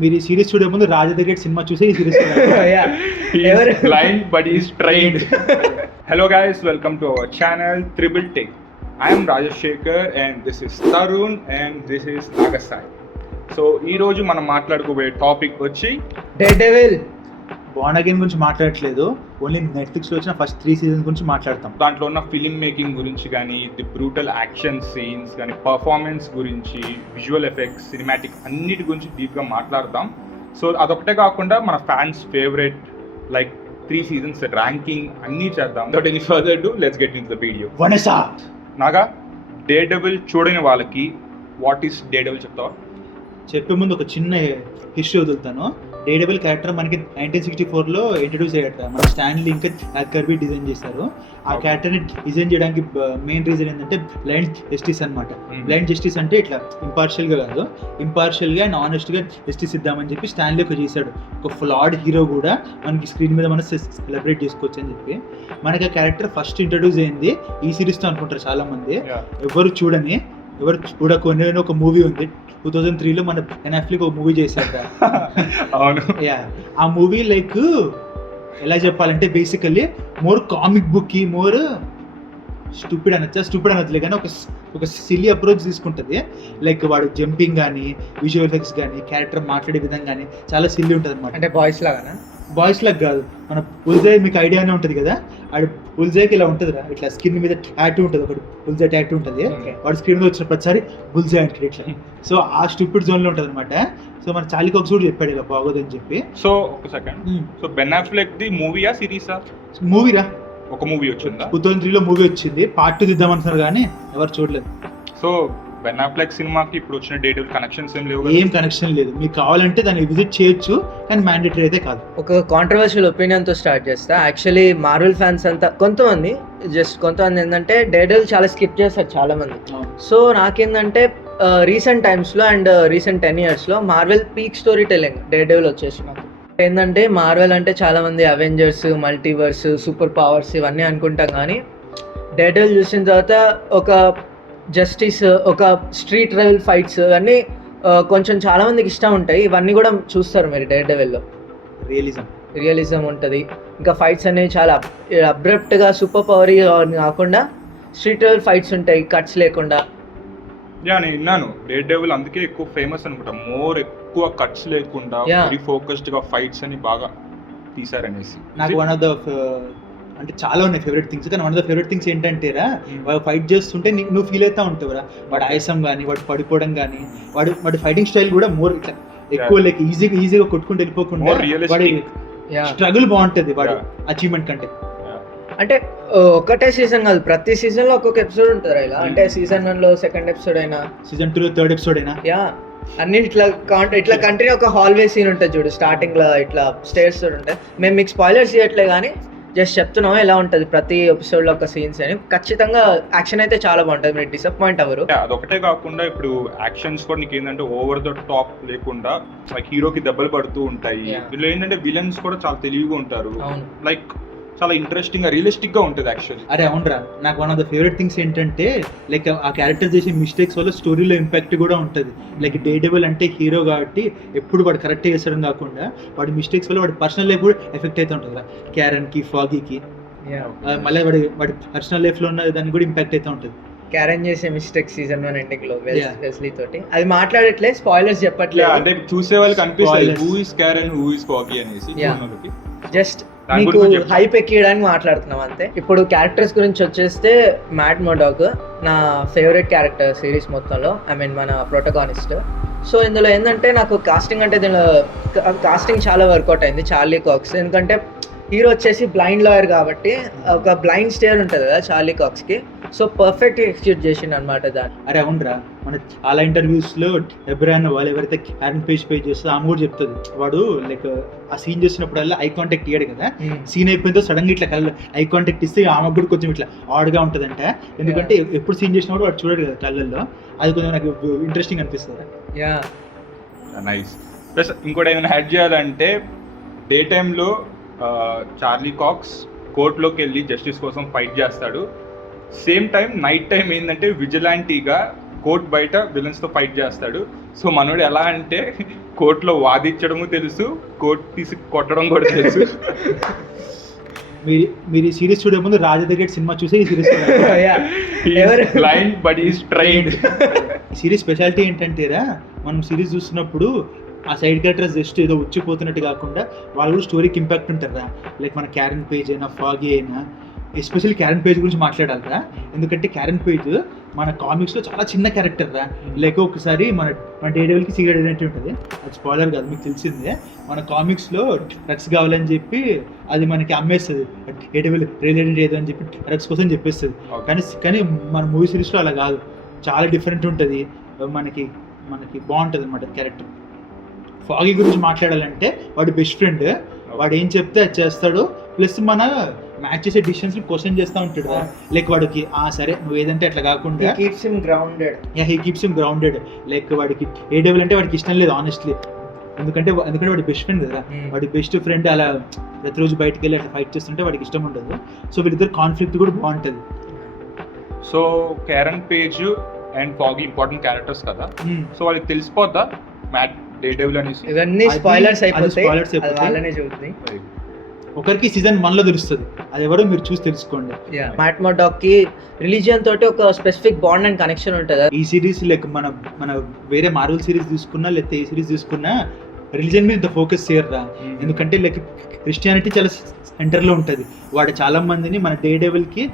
మీరు ఈ సిరీస్ చూడే ముందు రాజా దగ్గర సినిమా చూసి ఈ series He's blind but he's trained. Hello guys, welcome to our channel Triple Take. I am Rajesh Shekhar and this is Tarun and this is Nagasai. So ఈ రోజు మనం మాట్లాడుకోబోయే టాపిక్ వచ్చి డేర్డెవిల్. బాండ్ అగైన్ గురించి మాట్లాడట్లేదు, only Netflix లో వచ్చిన first 3 seasons గురించి మాట్లాడతాం. దాంట్లో ఉన్న ఫిలిం మేకింగ్ గురించి కానీ, ది బ్రూటల్ యాక్షన్ సీన్స్ కానీ, పర్ఫార్మెన్స్ గురించి, విజువల్ ఎఫెక్ట్స్, సినిమాటిక్ అన్నిటి గురించి డీప్గా మాట్లాడతాం. సో అదొకటే కాకుండా మన fans favourite like 3 seasons ranking అన్నీ చేద్దాం. Without any further do let's get in the video. వనసా నాగా డేర్డెవిల్ చూడని వాళ్ళకి వాట్ ఈస్ డేర్డెవిల్ చెప్తావా? చెప్పే ముందు ఒక చిన్న హిస్టరీ వదులుతాను. డేర్డెవిల్ క్యారెక్టర్ మనకి 1964లో ఇంట్రడ్యూస్ అయ్యాట. మన స్టాన్లీ ఇంకా కర్బీ డిజైన్ చేశారు. ఆ క్యారెక్టర్ని డిజైన్ చేయడానికి మెయిన్ రీజన్ ఏంటంటే బ్లైండ్ జస్టిస్ అనమాట. బ్లైండ్ జస్టిస్ అంటే ఇట్లా ఇంపార్షియల్గా కాదు, ఇంపార్షియల్గా అండ్ ఆనెస్ట్గా జస్టిస్ ఇద్దామని చెప్పి స్టాన్లీ ఒక చేశాడు. ఒక ఫ్లాడ్ హీరో కూడా మనకి స్క్రీన్ మీద మనం సెలబ్రేట్ చేసుకోవచ్చు అని చెప్పి మనకి ఆ క్యారెక్టర్ ఫస్ట్ ఇంట్రడ్యూస్ అయింది ఈ సిరీస్తో అనుకుంటారు చాలామంది. ఎవరు చూడకొని ఒక మూవీ ఉంది 2003లో మన నెట్ఫ్లిక్స్ ఒక మూవీ చేశారు. అవును, ఆ మూవీ లైక్ ఎలా చెప్పాలంటే బేసికల్లీ మోర్ కామిక్ బుక్ కి మోర్ స్టూపిడ్ అనొచ్చులే కానీ ఒక సిల్లీ అప్రోచ్ తీసుకుంటుంది. లైక్ వాడు జంపింగ్ కానీ, విజువల్ ఎఫెక్ట్స్ కానీ, క్యారెక్టర్ మాట్లాడే విధంగా కానీ చాలా సిల్లీ ఉంటుంది అనమాట. అంటే బాయ్స్ లాగానా? బాయ్స్ లాగా కాదు, మన బుల్జాయ్ మీకు ఐడియానే ఉంటుంది కదా. వాడు బుల్జాయ్కి ఇలా ఉంటుంది రా, ఇట్లా స్కిన్ మీద టాటూ ఉంటుంది, ఒకటి బుల్జాయ్ టాటూ ఉంటుంది. వాడు స్క్రీన్ మీద వచ్చిన ప్రతిసారి బుల్జాయ్ అంటే ఇట్లా. సో ఆ స్టూపిడ్ జోన్లో ఉంటుంది అనమాట. సో మన చాలీ కాక్స్ కూడా చెప్పాడు ఇలా బాగోదని చెప్పి. సో ఒక second, so Ben Affleck the మూవీయా సిరీసా? మూవీరా, ఒక మూవీ వచ్చిందా? 2003లో మూవీ వచ్చింది, పార్ట్ 2 తీద్దామనుకున్నారు కానీ ఎవరు చూడలేదు. సో బెన్ అఫ్లెక్ సినిమాకి ఇప్పుడు వచ్చిన డేర్డెవిల్ కనెక్షన్స్ ఏం లేవు? ఏం కనెక్షన్ లేదు. మీకు కావాలంటే దాన్ని విజిట్ చేయొచ్చు కానీ మ్యాండేటరీ అయితే కాదు. ఒక కాంట్రవర్షియల్ ఒపీనియన్తో స్టార్ట్ చేస్తా. యాక్చువల్లీ మార్వెల్ ఫ్యాన్స్ అంతా కొంతమంది ఏంటంటే డేర్డెవిల్ చాలా స్కిప్ చేస్తారు చాలా మంది. సో నాకేంటంటే రీసెంట్ టైమ్స్లో అండ్ రీసెంట్ 10 yearsలో Marvel peak story telling Daredevil వచ్చేసి నాకు ఏంటంటే మార్వెల్ అంటే చాలా మంది అవెంజర్స్, మల్టీవర్స్, సూపర్ పవర్స్ ఇవన్నీ అనుకుంటాం కానీ డేర్డెవిల్ చూసిన తర్వాత ఒక జస్టిస్, ఒక స్ట్రీట్ లెవెల్ ఫైట్స్ అన్నీ కొంచెం చాలా మందికి ఇష్టం ఉంటాయి. ఇవన్నీ కూడా చూస్తారు మీరు డేర్డెవిల్లో. రియలిజం ఉంటుంది. ఇంకా ఫైట్స్ అనేవి చాలా అబ్రప్ట్గా సూపర్ పవర్ కాకుండా స్ట్రీట్ లెవెల్ ఫైట్స్ ఉంటాయి, కట్స్ లేకుండా. నేను విన్నాను డేర్డెవిల్ అందుకే ఎక్కువ ఫేమస్ అనుకుంటా, మోర్ ఎక్కువ కట్స్ లేకుండా వెరీ ఫోకస్డ్ గా ఫైట్స్ అని బాగా తీసారనేసి. నాకు వన్ ఆఫ్ ద అంటే చాలా ఉన్నాయి ఫేవరెట్ థింగ్స్, కానీ one of the favourite things ఏంటంటేరా వాడు ఫైట్ చేస్తుంటే నువ్వు ఫీల్ అవుతా ఉంటావురా. వాడు ఆయాసం కానీ, వాడు పడిపోవడం కానీ, వాడి ఫైటింగ్ స్టైల్ కూడా మోర్ ఇట్లా ఎక్కువ లైక్ ఈజీగా కొట్టుకుంటూ వెళ్ళిపోకుండా వాడి స్ట్రగుల్ బాగుంటుంది వాడు అచీవ్మెంట్ కంటే. అంటే ఒకటే సీజన్ కాదు, ప్రతి సీజన్ లో ఒక్కొక్క ఎపిసోడ్ ఉంటుంది ఇలా. అంటే సీజన్ 1లో సెకండ్ ఎపిసోడ్ అయినా, సీజన్ 2లో థర్డ్ ఎపిసోడ్ అయినా, అన్ని ఇట్లా కంటిన్యూ ఒక హాల్వే సీన్ ఉంటుంది చూడు, స్టార్టింగ్ లో ఇట్లా స్టేర్స్ ఉంటాయి. మేము మీకు స్పాయిలర్స్ ఇవ్వట్లే కానీ జస్ట్ చెప్తున్నాం ఎలా ఉంటుంది ప్రతి ఎపిసోడ్ లో ఒక సీన్స్ అని. ఖచ్చితంగా యాక్షన్ అయితే చాలా బాగుంటుంది, మీరు డిసప్పాయింట్ అవ్వరు. అదొకటే కాకుండా ఇప్పుడు యాక్షన్స్ కూడా నీకు ఏంటంటే ఓవర్ ద టాప్ లేకుండా లైక్ హీరోకి దెబ్బలు పడుతూ ఉంటాయి. వీళ్ళు ఏంటంటే విలన్స్ కూడా చాలా తెలివిగా ఉంటారు, లైక్ చాలా ఇంట్రెస్టింగ్ గా రియలిస్టిక్ గా ఉంటుంది యాక్చువల్లీ. అరే అవునరా, నాకు one of the favourite things ఏంటంటే లైక్ ఆ క్యారెక్టర్ చేసే మిస్టేక్స్ వల్ల స్టోరీలో ఇంపాక్ట్ కూడా ఉంటుంది. లైక్ డేర్డెవిల్ అంటే హీరో కాబట్టి ఎప్పుడు వాడు కరెక్ట్ చేసడం కాకుండా వాడి మిస్టేక్స్ వల్ల వాడి పర్సనల్ లైఫ్ కూడా ఎఫెక్ట్ అవుతూ ఉంటుంది. క్యారన్ కి, ఫాగీకి, మళ్ళీ వాడి పర్సనల్ లైఫ్ లో ఉన్న దానికి కూడా ఇంపాక్ట్ అవుతూ ఉంటుంది. క్యారన్ చేసే మిస్టేక్ సీజన్ 1 ఎండింగ్ లో వెస్లీ తోటి అది మాట్లాడట్లే, స్పాయిలర్స్ చెప్పట్లేదు. అంటే చూసే వాళ్ళకి అనిపిస్తుంది who is Karen, who is foggy అనేసి. జస్ట్ మీకు హైప్ ఎక్కియడానికి మాట్లాడుతున్నాం అంతే. ఇప్పుడు క్యారెక్టర్స్ గురించి వచ్చేస్తే మ్యాట్ మర్డాక్ నా ఫేవరెట్ క్యారెక్టర్ సిరీస్ మొత్తంలో, ఐ మీన్ మన ప్రొటగానిస్ట్. సో ఇందులో ఏంటంటే నాకు కాస్టింగ్ అంటే దీనిలో కాస్టింగ్ చాలా వర్కౌట్ అయింది. చార్లీ కాక్స్, ఎందుకంటే హీరో వచ్చేసి బ్లైండ్ లాయర్ కాబట్టి ఒక బ్లైండ్ స్టేర్ ఉంటుంది కదా చార్లీ కాక్స్కి. సో పర్ఫెక్ట్ ఎక్స్క్యూట్ చేసిండు అనమాట దాన్ని. అరే అవునరా, మన చాలా ఇంటర్వ్యూస్లో ఎబ్రాన్ వాళ్ళు ఎవరైతే క్యారెన్ పేజ్ చేస్తే ఆమె కూడా చెప్తుంది, వాడు లైక్ ఆ సీన్ చేసినప్పుడల్లా ఐ కాంటాక్ట్ ఇయ్యాడు కదా. సీన్ అయిపోయిందో సడన్గా ఇట్లా కళ్ళ ఐ కాంటాక్ట్ ఇస్తే ఆమె కూడా కొంచెం ఇట్లా ఆడ్గా ఉంటుందంట. ఎందుకంటే ఎప్పుడు సీన్ చేసినప్పుడు వాడు చూడడు కదా కళ్ళల్లో. అది కొంచెం నాకు ఇంట్రెస్టింగ్ అనిపిస్తుంది. నైస్. ప్లస్ ఇంకోటి ఏమైనా యాడ్ చేయాలంటే డే టైంలో చార్లీ కాక్స్ కోర్టులోకి వెళ్ళి జస్టిస్ కోసం ఫైట్ చేస్తాడు. సేమ్ టైం నైట్ టైం ఏంటంటే విజిలాంటీగా కోర్ట్ బయట విలన్స్ తో ఫైట్ చేస్తాడు. సో మనోడు ఎలా అంటే కోర్టులో వాదించడము తెలుసు, కోర్ట్ తీసి కొట్టడం కూడా తెలుసు. మీరు ఈ సిరీస్ చూడే ముందు రాజా దగ్గర సినిమా చూసి ఈ series blind but is trained. Series speciality ఏంటంటేరా, మనం సిరీస్ చూస్తున్నప్పుడు ఆ సైడ్ క్యారెక్టర్స్ జస్ట్ ఏదో వచ్చిపోతున్నట్టు కాకుండా వాళ్ళు కూడా స్టోరీకి ఇంపాక్ట్ ఉంటారా. లైక్ మన క్యారెన్ పేజ్ అయినా, ఫాగీ అయినా, ఎస్పెషల్లీ క్యారెన్ పేజ్ గురించి మాట్లాడాలిరా. ఎందుకంటే క్యారెన్ పేజ్ మన కామిక్స్లో చాలా చిన్న క్యారెక్టర్ రా. లైక్ ఒకసారి మన డేడెవిల్కి సీక్రెట్ ఐడెంటిటీ ఉంటుంది, అది స్పాయిలర్ కాదు మీకు తెలిసిందే. మన కామిక్స్లో డ్రగ్స్ కావాలని చెప్పి అది మనకి అమ్మేస్తుంది, డేడెవిల్ రిలేటెడ్ ఏదో అని చెప్పి డ్రగ్స్ కోసం చెప్పేస్తుంది. కానీ మన మూవీ సిరీస్లో అలా కాదు, చాలా డిఫరెంట్ ఉంటుంది. మనకి బాగుంటుంది అనమాట క్యారెక్టర్. ఫాగీ గురించి మాట్లాడాలంటే వాడు బెస్ట్ ఫ్రెండ్, వాడు ఏం చెప్తే అది చేస్తాడు. ప్లస్ మన మ్యాచ్ చేసే డిసిషన్స్ క్వశ్చన్ చేస్తూ ఉంటాడు. లైక్ వాడికి సరే నువ్వు ఏదంటే అట్లా కాకుండా he keeps him grounded. Like వాడికి ఏ డెవల్ అంటే వాడికి ఇష్టం లేదు ఆనెస్ట్లీ, ఎందుకంటే వాడి బెస్ట్ ఫ్రెండ్ కదా. వాడి బెస్ట్ ఫ్రెండ్ అలా ప్రతిరోజు బయటకు వెళ్ళి అట్లా ఫైట్ చేస్తుంటే వాడికి ఇష్టం ఉండదు. సో వీళ్ళిద్దరు కాన్ఫ్లిక్ట్ కూడా బాగుంటుంది. So Karen page and foggy important characters కదా, సో వాళ్ళకి తెలిసిపోద్దా మ్యాట్ డేడెవిల్ అనేసి? ఇవన్నీ స్పాయిలర్స్ అయిపోతాయి, వాళ్ళనే చెబుతాయి. ఒకరికి సీజన్ 1 లో తెలుస్తుంది, అది ఎవరో మీరు చూసి తెలుసుకోండి. మ్యాట్ మర్డాక్ కి రిలీజియన్ తోటి ఒక స్పెసిఫిక్ బాండ్ అండ్ కనెక్షన్ ఉంటుంది. ఈ సిరీస్ లైక్ మన వేరే మార్వెల్ సిరీస్ తీసుకున్నా లేకపోతే ఏ సిరీస్ తీసుకున్నా రిలీజియన్ మీద ఫోకస్ చేయరా. ఎందుకంటే లైక్ క్రిస్టియానిటీ చాలా సెంటర్లో ఉంటుంది. వాడు చాలా మందిని మన డేడెవిల్కి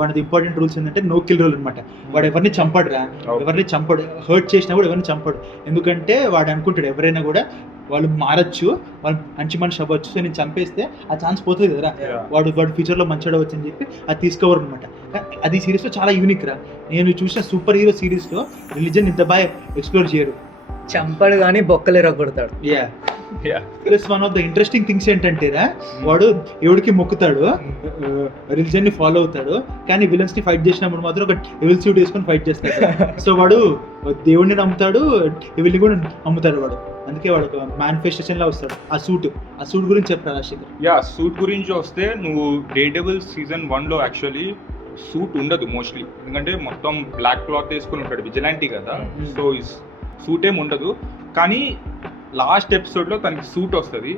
వాడి ఇంపార్టెంట్ రూల్స్ ఏంటంటే నో కిల్ రూల్ అనమాట. వాడు ఎవరిని చంపడు రా, ఎవరిని చంపడు, హర్ట్ చేసినా కూడా ఎవరిని చంపడు. ఎందుకంటే వాడు అనుకుంటాడు ఎవరైనా కూడా వాళ్ళు మారచ్చు, వాళ్ళు మంచి మనిషి అవ్వచ్చు, సో నేను చంపేస్తే ఆ ఛాన్స్ పోతుంది కదా, వాడు ఫ్యూచర్లో మంచి అవ్వచ్చు అని చెప్పి అది తీసుకోవరు అనమాట. అది సిరీస్లో చాలా యూనిక్ రా. నేను చూసిన సూపర్ హీరో సిరీస్లో రిలీజన్ ఇంత బాగా ఎక్స్ప్లోర్ చేయరు. చంపడు కానీ బొక్కలు ఎరగొడతాడు. Plus one of the interesting things ఏంటంటేరా, వాడు ఎవడికి మొక్కుతాడు, రిలీజన్ ని ఫాలో అవుతాడు, కానీ విలన్స్ ని ఫైట్ చేసినప్పుడు మాత్రం ఒక ఎవల్ సూట్ వేసుకొని ఫైట్ చేస్తాడు. సో వాడు దేవుడిని నమ్ముతాడు, ఎవరిని కూడా నమ్ముతాడు వాడు. అందుకే వాడు ఒక మేనిఫెస్టేషన్ లా వస్తాడు. ఆ సూట్ గురించి చెప్పరా రాజశేఖర్? సూట్ గురించి వస్తే, నువ్వు డేడెవిల్ సీజన్ 1 లో యాక్చువల్లీ సూట్ ఉండదు మోస్ట్లీ, ఎందుకంటే మొత్తం బ్లాక్ క్లాత్ వేసుకొని ఉంటాడు, విజిలాంటీ కదా. సో సూట్ ఏమి ఉండదు. కానీ లాస్ట్ ఎపిసోడ్లో తనకి సూట్ వస్తుంది.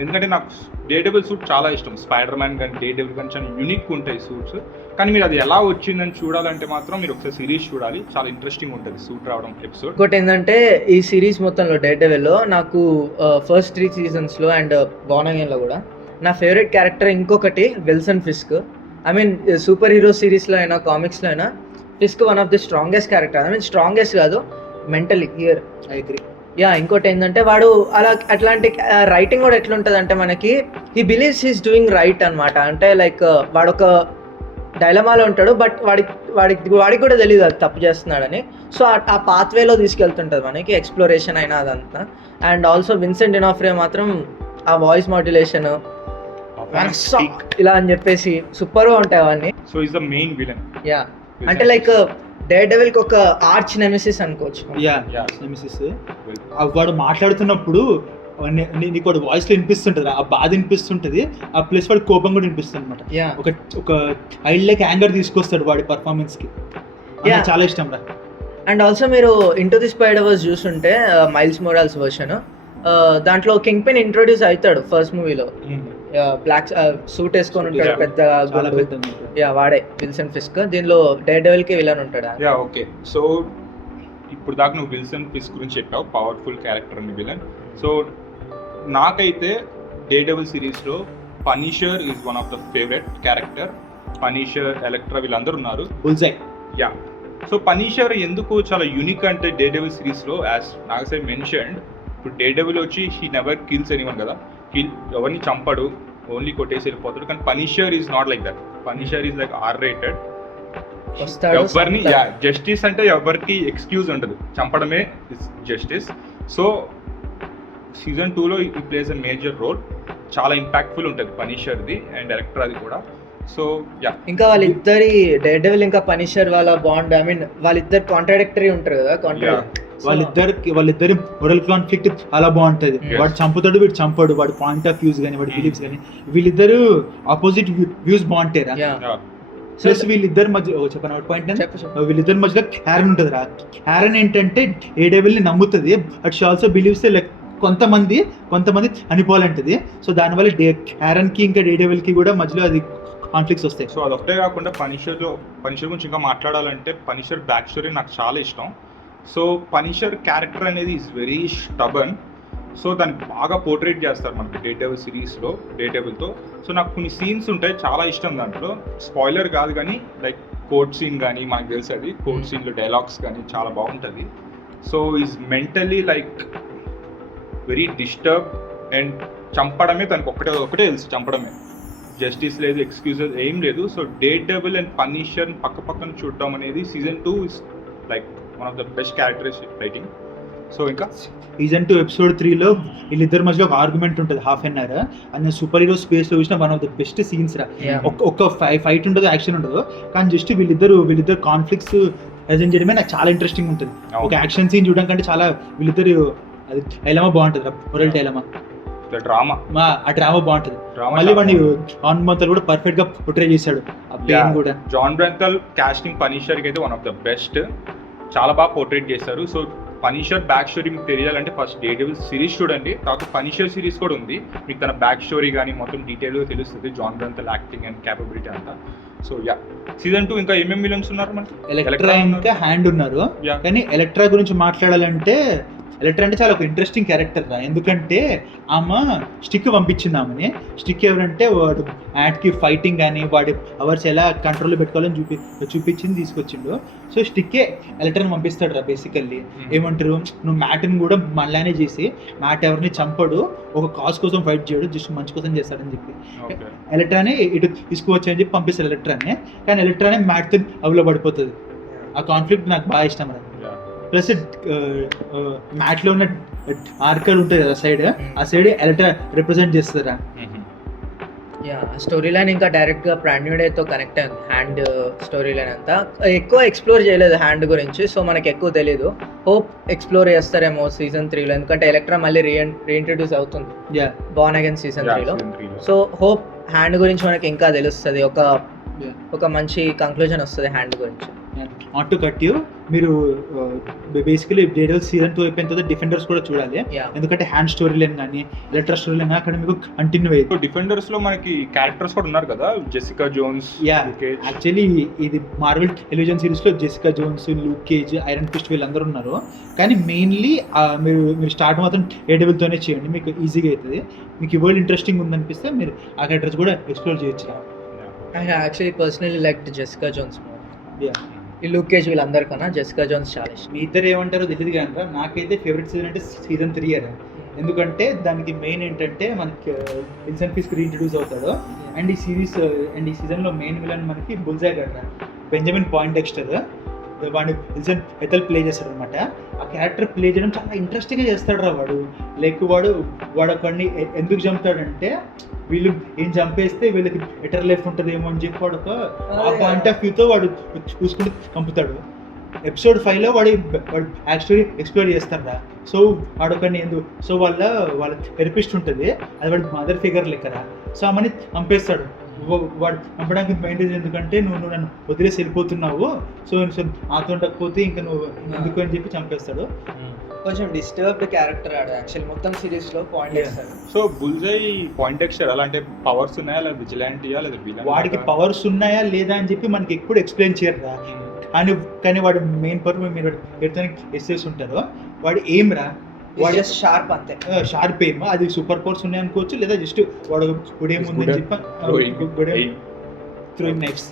ఎందుకంటే నాకు డేడెవిల్ సూట్ చాలా ఇష్టం. స్పైడర్ మ్యాన్ కానీ డేడెవిల్ కానీ చాలా యూనిక్ ఉంటాయి సూట్స్. కానీ మీరు అది ఎలా వచ్చిందని చూడాలంటే మాత్రం మీరు ఒకసారి సిరీస్ చూడాలి, చాలా ఇంట్రెస్టింగ్ ఉంటుంది సూట్ రావడం ఎపిసోడ్. ఇంకోటి ఏంటంటే ఈ సిరీస్ మొత్తంలో డేడెవిల్లో నాకు ఫస్ట్ 3 సీజన్స్లో అండ్ బానగేన్లో కూడా నా ఫేవరెట్ క్యారెక్టర్ ఇంకొకటి Wilson Fisk. I mean super hero సిరీస్లో అయినా కామిక్స్లో అయినా Fisk one of the strongest character. I mean strongest కాదు, మెంటలీ హియర్ ఐ అగ్రీ. ఇంకోటి ఏంటంటే వాడు అట్లాంటి రైటింగ్ కూడా ఎట్లుంటుంది అంటే మనకి he believes he's doing right అనమాట. అంటే లైక్ వాడొక డైలమాలో ఉంటాడు, బట్ వాడికి కూడా తెలియదు అది తప్పు చేస్తున్నాడని. సో ఆ పాత్వేలో తీసుకెళ్తుంటుంది మనకి, ఎక్స్ప్లోరేషన్ అయినా అదంతా. అండ్ ఆల్సో విన్సెంట్ డినాఫ్రే మాత్రం ఆ వాయిస్ మాడ్యులేషన్ ఇలా అని చెప్పేసి సూపర్గా ఉంటాయి అవన్నీ. So is the main villain. అంటే లైక్ డేడెవిల్ కి ఒక ఆర్చ్ నెమెసిస్ అనుకోవచ్చు. నెమెసిస్. వాడు మాట్లాడుతున్నప్పుడు నీకు వాడు వాయిస్ లో వినిపిస్తుంటది, ఆ బాధ వినిపిస్తుంటది, ఆ ప్లస్ వాడు కోపం కూడా వినిపిస్తుంది అనమాట. ఒక ఐల్డ్ లైక్ యాంగర్ తీసుకొస్తాడు వాడి పర్ఫార్మెన్స్ కి, చాలా ఇష్టం రా. అండ్ ఆల్సో మీరు ఇంటూ ది స్పైడర్వర్స్ చూస్తుంటే మైల్స్ మొరాల్స్ వర్షన్, దాంట్లో కింగ్ పిన్ ఇంట్రొడ్యూస్ అవుతాడు ఫస్ట్ మూవీలో. బ్లాక్ సూట్ వేసుకొని ఉంటాడు, పెద్ద వాడే విల్సన్ ఫిస్క్. దీనిలో డేడెవిల్ కి విలన్ ఉంటాడు. ఓకే, సో ఇప్పుడు దాకా నువ్వు విల్సన్ ఫిస్క్ గురించి చెప్పావు, పవర్ఫుల్ క్యారెక్టర్ అని విలన్. సో నాకైతే డేడెవిల్ సిరీస్లో Punisher is one of the favourite character. Punisher, Elektra వీళ్ళందరూ ఉన్నారు. సో పనిషర్ ఎందుకు చాలా యూనిక్ అంటే డేడెవిల్ సిరీస్లో, యాజ్ నాగసై మెన్షన్డ్, ఇప్పుడు డేడెవిల్ వచ్చి హీ నెవర్ కిల్స్ ఎనీవన్ కదా, ఎవరిని చంపడు, ఓన్లీ కొట్టేసి వెళ్ళిపోతాడు. కానీ Punisher is not like that. Punisher is like R-rated. ఎవరిని జస్టిస్ అంటే ఎవరికి ఎక్స్క్యూజ్ ఉండదు, చంపడమే ఇస్ జస్టిస్. సో సీజన్ 2లో ఈ ప్లేస్ అ మేజర్ రోల్, చాలా ఇంపాక్ట్ఫుల్ ఉంటుంది పనిషర్ది అండ్ ఎలక్ట్రాది కూడా. సో ఇంకా వాళ్ళిద్దరి డేడెవిల్ ఇంకా పనిషర్ వాళ్ళ బాండ్, ఐ మీన్ వాళ్ళిద్దరు కాంట్రాడిక్టరీ ఉంటారు కదా, వాళ్ళిద్దరి మొరల్ కాన్ఫ్లిక్ట్ చాలా బాగుంటది. వాడు చంపుతాడు, వీడు చంపడు, వాడి పాయింట్ ఆఫ్ వ్యూస్ కానీ వాడి బిలీఫ్స్ కానీ, వీళ్ళిద్దరు ఆపోజిట్ వ్యూస్ బాగుంటారా. ప్లస్ వీళ్ళిద్దరి మధ్య చెప్పిన పాయింట్ చెప్పు. వీళ్ళిద్దరి మధ్యలో క్యారన్ ఉంటుంది రా. క్యారన్ ఏంటంటే ఏ డెవిల్ని నమ్ముతుంది, but she also believes like కొంతమంది చనిపోవాలంటది. సో దానివల్ల క్యారన్కి ఇంకా డే డెవిల్కి కూడా మధ్యలో అది కాన్ఫ్లిక్ట్స్ వస్తాయి. సో అదొకటే కాకుండా పనిషర్ గురించి ఇంకా మాట్లాడాలంటే పనిషర్ బ్యాక్ స్టోరీ నాకు చాలా ఇష్టం. సో పనిషర్ క్యారెక్టర్ అనేది ఈజ్ వెరీ స్టబన్. సో దాన్ని బాగా పోర్ట్రేట్ చేస్తారు మనకి డే డెవిల్ సిరీస్లో, డే డెవిల్తో. సో నాకు కొన్ని సీన్స్ ఉంటాయి చాలా ఇష్టం దాంట్లో. స్పాయిలర్ కాదు కానీ లైక్ కోర్ట్ సీన్ కానీ మనకు తెలుసు, అది కోర్ట్ సీన్లో డైలాగ్స్ కానీ చాలా బాగుంటుంది. So is mentally like very disturb and చంపడమే తనకు ఒకటే తెలుసు, చంపడమే. జస్టిస్ లేదు, ఎక్స్క్యూజెస్ ఏం లేదు. So Daredevil and Punisher పక్కన చూడటం అనేది season 2 is like one of the best characters writing. So ఇంకా సీజన్ 2 ఎపిసోడ్ 3లో వీళ్ళిద్దరి మధ్యలో ఒక ఆర్గ్యుమెంట్ ఉంటుంది, హాఫ్ అన్ అవర్. అది సూపర్ హీరో స్పేస్లో చూసిన one of the best scenes రా. ఒక్క ఫైట్ ఉండదు, యాక్షన్ ఉండదు, కానీ జస్ట్ వీళ్ళిద్దరు కాన్ఫ్లిక్ట్స్ ప్రజెంట్ చేయడమే నాకు చాలా ఇంట్రెస్టింగ్ ఉంటుంది. ఒక యాక్షన్ సీన్ చూడడం కంటే చాలా వీళ్ళిద్దరు అది డైలమా బాగుంటుంది, మొరల్ డైలమా, డ్రామా, ఆ డ్రామా బాగుంటుంది. మళ్ళీ వాడిని జాన్ బ్రెంథల్ కూడా పర్ఫెక్ట్ గా పోర్ట్రే చేశాడు ఆ పెయిన్ కూడా. జాన్ బ్రెంథల్ కాస్టింగ్ పనిషర్కి అయితే వన్ ఆఫ్ ద బెస్ట్, చాలా బాగా పోర్ట్రేట్ చేశారు. సో పనిషర్ బ్యాక్ స్టోరీ మీకు తెలియాలంటే ఫస్ట్ డే డెవిల్ సిరీస్ చూడండి, తర్వాత పనిషర్ సిరీస్ కూడా ఉంది, మీకు తన బ్యాక్ స్టోరీ కానీ మొత్తం డీటెయిల్గా తెలుస్తుంది, జాన్ బ్రెంథల్ యాక్టింగ్ అండ్ క్యాపబిలిటీ అంతా. సో యా, సీజన్ 2 ఇంకా ఏమేమి విలన్స్ ఉన్నారు మనకి? ఎలక్ట్రా ఇంకా హ్యాండ్ ఉన్నారు. కానీ ఎలక్ట్రా గురించి మాట్లాడాలంటే ఎలక్ట్రా అంటే చాలా ఒక ఇంట్రెస్టింగ్ క్యారెక్టర్ రా. ఎందుకంటే ఆమె స్టిక్ పంపించింది. ఆమెని స్టిక్ ఎవరంటే వాడు యాడ్కి ఫైటింగ్ కానీ వాడి అవర్స్ ఎలా కంట్రోల్లో పెట్టుకోవాలని చూపించింది, తీసుకొచ్చిండు. సో స్టిక్కే ఎలక్ట్రాని పంపిస్తాడు రా బేసికల్లీ. ఏమంటారు, నువ్వు మ్యాట్ని కూడా మళ్ళానే చేసి మ్యాట్ ఎవరిని చంపడు, ఒక కాజ్ కోసం ఫైట్ చేయడు, జస్ట్ మంచి కోసం చేస్తాడని చెప్పి ఎలక్ట్రానే ఇటు తీసుకోవచ్చు అని చెప్పి పంపిస్తాడు ఎలక్ట్రానే. కానీ ఎలక్ట్రానే మ్యాట్తో అవిలో పడిపోతుంది. ఆ కాన్ఫ్లిక్ట్ నాకు బాగా ఇష్టం రా. ప్లస్ మ్యాట్లో ఉన్న ఆర్కర్ ఉంటుంది కదా సైడ్, ఆ సైడ్ ఎలక్ట్రా రిప్రజెంట్ చేస్తారా. స్టోరీ లైన్ ఇంకా డైరెక్ట్గా ప్రాన్యుడేతో కనెక్ట్ అయింది. హ్యాండ్ స్టోరీ లైన్ అంతా ఎక్కువ ఎక్స్ప్లోర్ చేయలేదు హ్యాండ్ గురించి, సో మనకి ఎక్కువ తెలీదు. హోప్ ఎక్స్ప్లోర్ చేస్తారేమో సీజన్ 3లో, ఎందుకంటే ఎలక్ట్రా మళ్ళీ రీఇంట్రడ్యూస్ అవుతుంది బార్న్ అగైన్ సీజన్ 3లో. సో హోప్ హ్యాండ్ గురించి మనకి ఇంకా తెలుస్తుంది, ఒక మంచి కంక్లూజన్ వస్తుంది హ్యాండ్ గురించి. నాట్ టు కట్ యూ, మీరు బేసికలీ డేడల్ సీజన్ 2 అయిపోయిన తర్వాత డిఫెండర్స్ కూడా చూడాలి, ఎందుకంటే హ్యాండ్ స్టోరీ లైన్ కానీ ఎలక్ట్రా స్టోరీ లైన్ అక్కడ మీకు కంటిన్యూ అయ్యింది. డిఫెండర్స్ లో మనకి క్యారెక్టర్స్ కూడా ఉన్నారు కదా, జెసికా జోన్స్. యాక్చువల్లీ ఇది మార్వెల్ టెలివిజన్ సిరీస్ లో Jessica Jones, Luke Cage, Iron Fist వీళ్ళందరూ ఉన్నారు. కానీ మెయిన్లీ మీరు స్టార్ట్ మాత్రం డేడబుల్ తోనే చేయండి, మీకు ఈజీగా అవుతుంది. మీకు ఈ వరల్డ్ ఇంట్రెస్టింగ్ ఉందనిపిస్తే మీరు ఆ క్యారెక్టర్స్ కూడా ఎక్స్ప్లోర్ చేయొచ్చు. I actually personally like Jessica Jones. ఈ లూక్ కేజ్ వీళ్ళందరికన్నా జెసికా జోన్స్ చాలా ఇష్టం. మీ ఇద్దరు ఏమంటారో తెలియదు కానీ నాకైతే ఫేవరెట్ సీజన్ అంటే సీజన్ 3 ఇయర్. ఎందుకంటే దానికి మెయిన్ ఏంటంటే మనకి విల్సన్ ఫిస్క్ రీఇంట్రడ్యూస్ అవుతాడు. అండ్ ఈ సీజన్లో మెయిన్ విలన్ మనకి బుల్జై గడ్రా, బెంజమిన్ పాయింటెక్స్టర్. వాడిని విల్సన్ ఎథల్ ప్లే చేస్తాడు అనమాట. ఆ క్యారెక్టర్ ప్లే చేయడం చాలా ఇంట్రెస్టింగ్గా చేస్తాడు రా వాడు. లైక్ వాడు ఒకడిని ఎందుకు చంపుతాడంటే, వీళ్ళు ఏం చంపేస్తే వీళ్ళకి బెటర్ లైఫ్ ఉంటుందేమో అని చెప్పి వాడు ఆ పాయింట్ ఆఫ్ వ్యూతో వాడు చూసుకుంటూ చంపుతాడు. ఎపిసోడ్ 5లో వాడి బ్యాక్ స్టోరీ ఎక్స్ప్లోర్ చేస్తారా. సో వాడొకడిని సో వాళ్ళ థెరపిస్ట్ ఉంటుంది, అది వాడి మదర్ ఫిగర్ లెక్కరా. సో ఆమెని చంపేస్తాడు. వాడు చంపడానికి మెయిన్ రీజన్ ఎందుకంటే నువ్వు నన్ను వదిలేసి వెళ్ళిపోతున్నావు, సో నాతో ఉండకపోతే ఇంకా నువ్వు ఎందుకు అని చెప్పి చంపేస్తాడు. కొంచెం డిస్టర్బ్డ్ క్యారెక్టర్ ఆడు యాక్చువల్లీ మొత్తం సిరీస్ లో పాయింట్ చేస్తాడు. సో బుల్జై పాయింటెక్స్టర్ అలాంటి పవర్స్ ఉన్నాయా లేదా విజిలాంటీయా లేదా విలన్? వాడికి పవర్స్ ఉన్నాయా లేదా అని చెప్పి మనకి ఎప్పుడు ఎక్స్ప్లెయిన్ చేయరు. కానీ వాడు మెయిన్ పర్పస్ మీరు ఎస్ఎస్ ఉంటారో వాడు ఏం రా, వాడు జస్ట్ షార్ప్ అంతే, షార్ప్ ఏమో. అది సూపర్ పవర్స్ ఉన్నాయి అనుకోవచ్చు, లేదా జస్ట్ వాడు గుడేముందని చెప్పి థ్రోయింగ్ నైఫ్స్.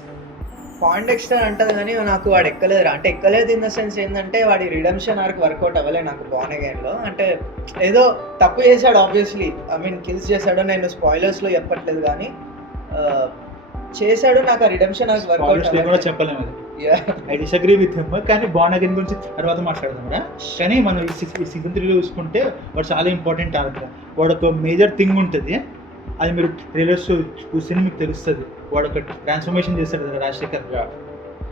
పాయింటెక్స్టర్ అంటది కానీ నాకు వాడు ఎక్కలేదు. అంటే ఎక్కలేదు ఇన్ ద సెన్స్ ఏంటంటే వాడి రిడెంప్షన్ ఆర్క్ వర్కౌట్ అవ్వలేదు నాకు బార్న్ అగైన్లో. అంటే ఏదో తప్పు చేశాడు ఆబ్వియస్లీ, ఐ మీన్ కిల్స్ చేశాడు. నేను స్పాయిలర్స్లో చెప్పట్లేదు కానీ చేశాడు. నాకు ఆ రిడెంప్షన్ ఆర్క్ వర్కౌట్ కూడా చెప్పలేము. I disagree with him. కానీ బార్న్ అగైన్ గురించి తర్వాత మాట్లాడదాం రా. కానీ మనం ఈ సీజన్ 3లో చూసుకుంటే వాడు చాలా ఇంపార్టెంట్ ఆర్క్. వాడు ఒక మేజర్ థింగ్ ఉంటుంది, అది మీరు ట్రైలర్స్ చూస్తే మీకు తెలుస్తుంది. వాడు ఒక ట్రాన్స్ఫర్మేషన్ చేస్తాడు కదా రాజశేఖర్,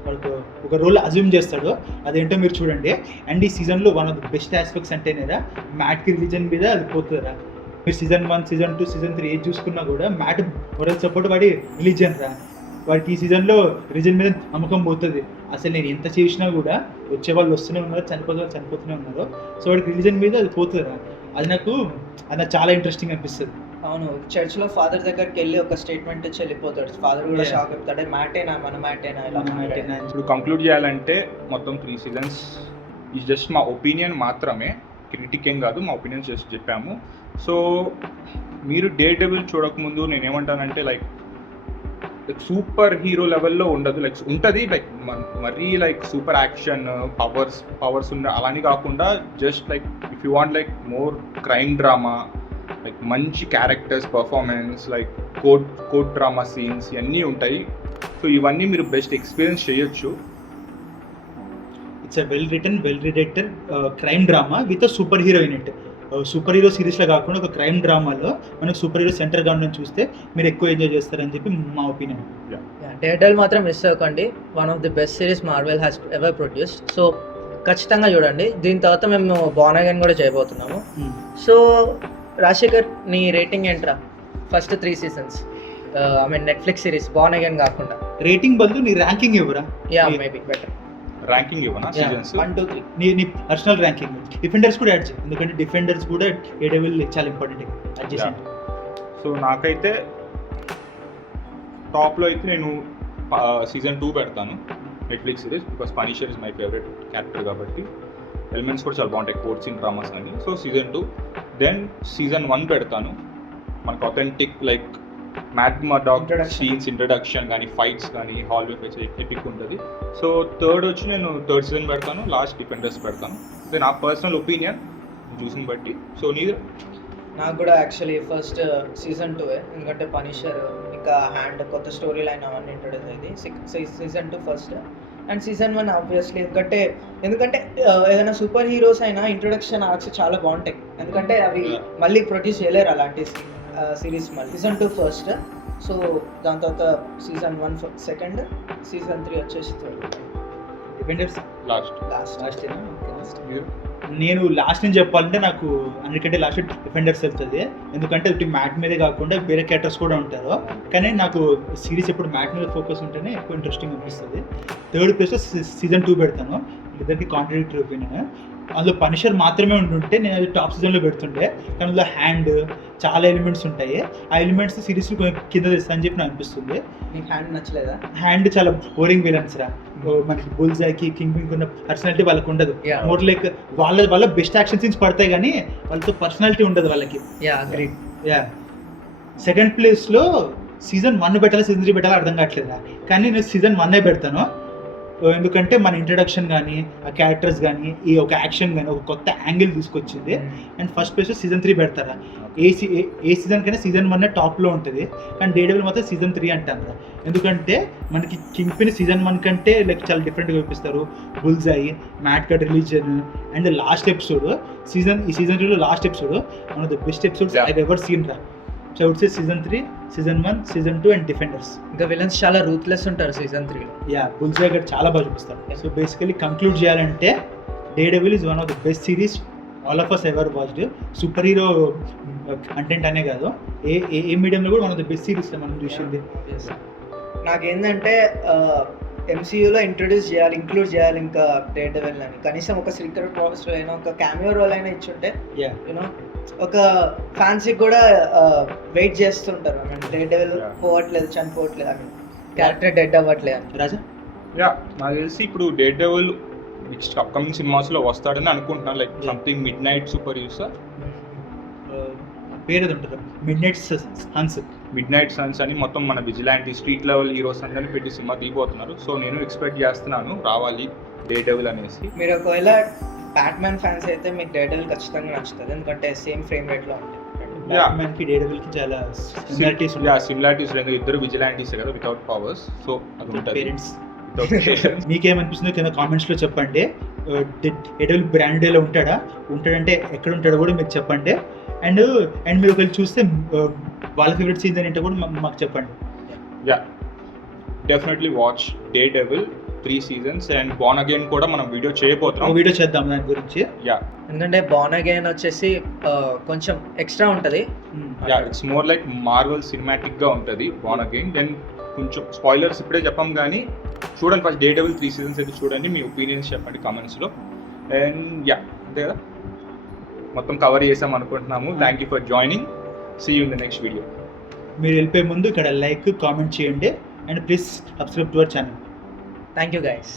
వాడు ఒక రోల్ అజ్యూమ్ చేస్తాడు, అదేంటో మీరు చూడండి. అండ్ ఈ సీజన్లో one of the best aspects అంటేనేరా మ్యాట్కి రిలీజన్ మీద అది పోతుందిరా. మీరు సీజన్ 1, సీజన్ 2, సీజన్ 3 ఏది చూసుకున్నా కూడా మ్యాట్ మొరల్ సపోర్ట్ వాడి రిలీజన్ రా. వాడికి ఈ సీజన్లో రీజన్ మీద నమ్మకం పోతుంది. అసలు నేను ఎంత చేసినా కూడా వచ్చే వాళ్ళు వస్తూనే ఉన్నారు, చనిపోతూనే ఉన్నారు. సో వాడికి రిలీజన్ మీద అది పోతుంది. అది నాకు చాలా ఇంట్రెస్టింగ్ అనిపిస్తుంది. అవును, చర్చ్ లో ఫాదర్ దగ్గరికి వెళ్ళి ఒక స్టేట్మెంట్ ఇచ్చి వెళ్ళిపోతాడు. ఫాదర్ కూడా షాక్ అవుతాడు, మ్యాటేనా మన మ్యాటేనా ఇలా. ఇప్పుడు కంక్లూడ్ చేయాలంటే మొత్తం 3 seasons ఇది జస్ట్ మా ఒపీనియన్ మాత్రమే, క్రిటిక్ ఏం కాదు, మా ఒపీనియన్ జస్ట్ చెప్పాము. సో మీరు డేర్ డెవిల్ చూడకముందు నేను ఏమంటానంటే లైక్ సూపర్ హీరో లెవెల్లో ఉండదు, లైక్ ఉంటుంది లైక్ మరీ లైక్ సూపర్ యాక్షన్ పవర్స్ ఉన్న అలానే కాకుండా just like if you want like more crime drama, like మంచి characters performance, like court drama scenes ఇవన్నీ ఉంటాయి. సో ఇవన్నీ మీరు బెస్ట్ ఎక్స్పీరియన్స్ చేయొచ్చు. It's a well written well directed crime drama with super hero in it. Super hero సిరీస్లో కాకుండా ఒక crime డ్రామాలో మనకు సూపర్ హీరో సెంటర్గా ఉండడం చూస్తే మీరు ఎక్కువ ఎంజాయ్ చేస్తారని చెప్పి మా ఒపీనియన్. డేర్డెవిల్ మాత్రం మిస్ అవ్వకండి, one of the best series Marvel has ever produced. So ఖచ్చితంగా చూడండి. దీని తర్వాత మేము బాన్ అగైన్ కూడా చేయబోతున్నాము. సో రాజశేఖర్, నీ రేటింగ్ ఏంట్రా first 3 seasons? I mean Netflix series ban again కాకుండా. రేటింగ్ బదులు నీ ర్యాంకింగ్ ఇవ్వరా? Yeah maybe better. ర్యాంకింగ్ ఇవ్వనా సీజన్స్? 1 2 3 నీ పర్సనల్ ర్యాంకింగ్. డిఫెండర్స్ కూడా యాడ్ చేయి, ఎందుకంటే డిఫెండర్స్ కూడా డేర్డెవిల్ చాలా ఇంపార్టెంట్ యాడ్ చేసాను. సో నాకైతే టాప్లో అయితే నేను season 2 పెడతాను Netflix series, because Punisher is my favourite character కాబట్టి. ఎలిమెంట్స్ కూడా చాలా బాగుంటాయి, కోర్ట్ సీన్ డ్రామాస్ అని. సో season 2, దెన్ season 1 పెడతాను. మనకు authentic like Matt Murdock scenes, introduction కానీ ఫైట్స్ కానీ హాల్ ఫైట్స్ ఎపిక్ ఉంటుంది. సో థర్డ్ వచ్చి నేను థర్డ్ సీజన్ పెడతాను, లాస్ట్ డిఫెండర్స్ పెడతాను. ఇది నా పర్సనల్ ఒపీనియన్ చూసిన బట్టి. సో నీది? నాకు కూడా యాక్చువల్లీ ఫస్ట్ season 2, ఎందుకంటే పనిషర్ ఇంకా హ్యాండ్ కొత్త స్టోరీ లైన్ అవన్నీ ఇంట్రొడ్యూస్ అయింది. season 2 first, and season 1 obviously. ఎందుకంటే ఏదైనా సూపర్ హీరోస్ అయినా ఇంట్రొడక్షన్ ఆర్ట్స్ చాలా బాగుంటాయి, ఎందుకంటే అవి మళ్ళీ ప్రొడ్యూస్ చేయలేరు అలాంటి సిరీస్. మళ్ళీ season 2 ఫస్ట్, సో దాని తర్వాత season 1 సెకండ్, season 3 వచ్చేసి డిఫెండర్స్ లాస్ట్. నేను లాస్ట్ నుంచి చెప్పాలంటే నాకు అన్నిటికంటే లాస్ట్ డిఫెండర్స్ వెళ్తుంది. ఎందుకంటే ఒకటి మ్యాట్ మీదే కాకుండా వేరే క్యారెక్టర్స్ కూడా ఉంటారు, కానీ నాకు సిరీస్ ఎప్పుడు మ్యాట్ మీద ఫోకస్ ఉంటేనే ఎక్కువ ఇంట్రెస్టింగ్ అనిపిస్తుంది. థర్డ్ ప్లేస్లో season 2 పెడతాను. ఇద్దరికి కాంట్రడిక్టరీ ఒపీనియన్. అందులో పనిషర్ మాత్రమే ఉంటుంటే నేను అది టాప్ సీజన్లో పెడుతుండే, కానీ అందులో హ్యాండ్ చాలా ఎలిమెంట్స్ ఉంటాయి. ఆ ఎలిమెంట్స్ సిరీస్లో కింద తెస్తా అని చెప్పి నాకు అనిపిస్తుంది. నీకు హ్యాండ్ నచ్చలేదా? హ్యాండ్ చాలా బోరింగ్ విలన్స్ రా. మనకి బుల్జాయ్కి కింగ్ వింగ్ ఉన్న పర్సనాలిటీ వాళ్ళకి ఉండదు. మోర్ లైక్ వాళ్ళ బెస్ట్ యాక్షన్ సీన్స్ పడతాయి, కానీ వాళ్ళతో పర్సనాలిటీ ఉండదు వాళ్ళకి. సెకండ్ ప్లేస్లో season 1 పెట్టాలి, season 3 పెట్టాలి అర్థం కావట్లేదా, కానీ నేను season 1 పెడతాను. ఎందుకంటే మన ఇంట్రడక్షన్ కానీ ఆ క్యారెక్టర్స్ కానీ ఈ ఒక యాక్షన్ కానీ ఒక కొత్త యాంగిల్ తీసుకొచ్చింది. అండ్ ఫస్ట్ ప్లేస్లో season 3 పెడతారా. ఏ సీజన్ కైనా season 1 టాప్లో ఉంటుంది, కానీ డేర్డెవిల్ మాత్రం season 3 అంటారు. ఎందుకంటే మనకి కింగ్ పిన్ season 1 కంటే లైక్ చాలా డిఫరెంట్గా చూపిస్తారు. Bullseye, Matt cut religion, and last episode ఈ season 3లో last episode one of the best episodes I ever seen రా. So I would say season 3, season 1, season 2 and Defenders. ఇంకా villains చాలా ruthless ఉంటారు season 3లో. బుల్జాయ్ గారు చాలా బాగా చూపిస్తారు. సో బేసికలీ కంక్లూడ్ చేయాలంటే Daredevil is one of the best series all of us ever watched. Super hero content అనే కాదు, ఏ మీడియంలో కూడా one of the best series మనం చూసింది. నాకేంటంటే MCUలో ఇంక్లూడ్ చేయాలి ఇంకా డేర్డెవిల్ అని. కనీసం ఒక సీక్రెట్ ప్రాసెస్లో అయినా ఒక క్యామియో రోల్ అయినా ఇచ్చుంటే యూనో ఒక ఫ్యాన్సీకి కూడా వెయిట్ చేస్తుంటారు. ఐ మీన్ డేర్డెవిల్ పోవట్లేదు, చనిపోవట్లేదు, ఐ మీన్ క్యారెక్టర్ డెడ్ అవ్వట్లేదు అని. రాజా? నాకు తెలిసి ఇప్పుడు డేర్డెవిల్ నెక్స్ట్ అప్కమింగ్ సినిమాస్లో వస్తాడని అనుకుంటున్నాను. Like something mid night super heroes, పేరు ఏదో ఉంటారు, మిడ్ నైట్ సన్స్ అని మొత్తం మన విజిలాంటీ స్ట్రీట్ లెవెల్ హీరోస్ అందరినీ పెట్టి సినిమా తీయబోతున్నారు. సో నేను ఎక్స్పెక్ట్ చేస్తున్నాను రావాలి డేర్డెవిల్ అనేసి. మీరు ఒకవేళ బ్యాట్మ్యాన్ ఫ్యాన్స్ అయితే మీకు డేర్డెవిల్ ఖచ్చితంగా నచ్చుతుంది, ఎందుకంటే సేమ్ ఫ్రేమ్ రేట్లో ఉంటుంది. బ్యాట్మ్యాన్కి డేర్డెవిల్కి చాలా సిమిలారిటీస్ రెండు, ఇద్దరు విజిలాంటీస్ కదా వితౌట్ పవర్స్. సో అది ఉంటుంది. పేరెంట్స్ మీకేమనిపిస్తుందో కింద కామెంట్స్లో చెప్పండి. డేర్డెవిల్ బ్రాండేలో ఉంటాడంటే ఎక్కడ ఉంటాడో కూడా మీరు చెప్పండి. అండ్ మీరు ఒకవేళ చూస్తే వాళ్ళ ఫేవరెట్ సీజన్ ఏంటో కూడా మాకు చెప్పండి. Definitely watch Daredevil 3 seasons and born again కూడా మనం వీడియో చేద్దాం దాని గురించి. ఎందుకంటే బాన్ అగైన్ వచ్చేసి కొంచెం ఎక్స్ట్రా ఉంటుంది. It's more like Marvel cinematic గా ఉంటుంది బాన్ అగైన్. దెన్ కొంచెం స్పాయిలర్స్ ఇప్పుడే చెప్పాం కానీ చూడండి, ఫస్ట్ డేటబుల్ 3 సీజన్స్ అయితే చూడండి, మీ ఒపీనియన్స్ చెప్పండి కామెంట్స్లో. అండ్ యా, అంతే కదా, మొత్తం కవర్ చేసాం అనుకుంటున్నాము. Thank you for joining. See you in the next video. మీరు వెళ్ళిపోయే ముందు ఇక్కడ లైక్ కామెంట్ చేయండి and please subscribe to our channel. Thank you guys.